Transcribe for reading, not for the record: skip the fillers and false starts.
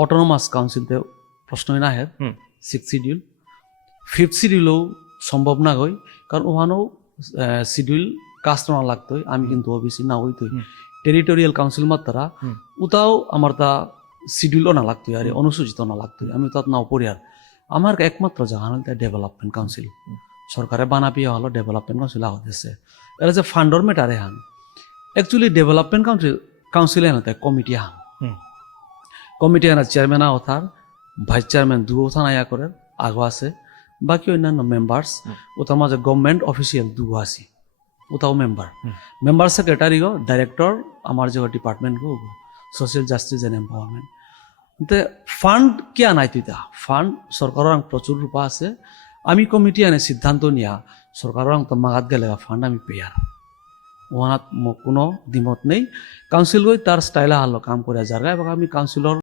autonomous কাউন্সিলতে প্রশ্নই না হের 6 schedule 5th শিডিউলও সম্ভব না হয় কারণ ওখানেও শিডিউল কাস্ট না লাগতোই আমি কিন্তু ওবিসি না হইতোই টেরিটোরিয়াল কাউন্সিল মাত্রা ওটাও আমার তা শিডিউলও না লাগতোই আর অনুসূচিত না লাগতোই আমি তাত নাও পড়ি আর আমার একমাত্র জাহান হল ডেভেলপমেন্ট কাউন্সিল সরকারে বানাবি হলো ডেভেলপমেন্ট কাউন্সিল আহতেছে এরা যে ফান্ডর মেটারে হান একচুয়ালি ডেভেলপমেন্ট কাউন্সিলে হাতে কমিটি হান কমিটি হানা চেয়ারম্যান আওথার ভাইস চেয়ারম্যান দু ওথান আয়া করে আগো আছে বাকি অন্যান্য মেম্বার্স ওটার মাঝে গভর্নমেন্ট অফিসিয়াল দু আছে ওটাও মেম্বার সেক্রেটারি গো ডাইরেক্টর আমার যে ডিপার্টমেন্ট গো সোশ্যাল জাস্টিস এন্ড এম্পাওয়ারমেন্ট তে ফান্ড কি আনাই তুইতা ফান্ড সরকারের প্রচুর রূপা আছে আমি কমিটি আনে সিদ্ধান্ত নিয়া সরকারের তো মাগাত গেলে ফান্ড আমি পেয়ার ওহানাত কোনো দ্বিমত নেই কাউন্সিল গই তার স্টাইলে হালো কাম করে যারা এবং আমি কাউন্সিলর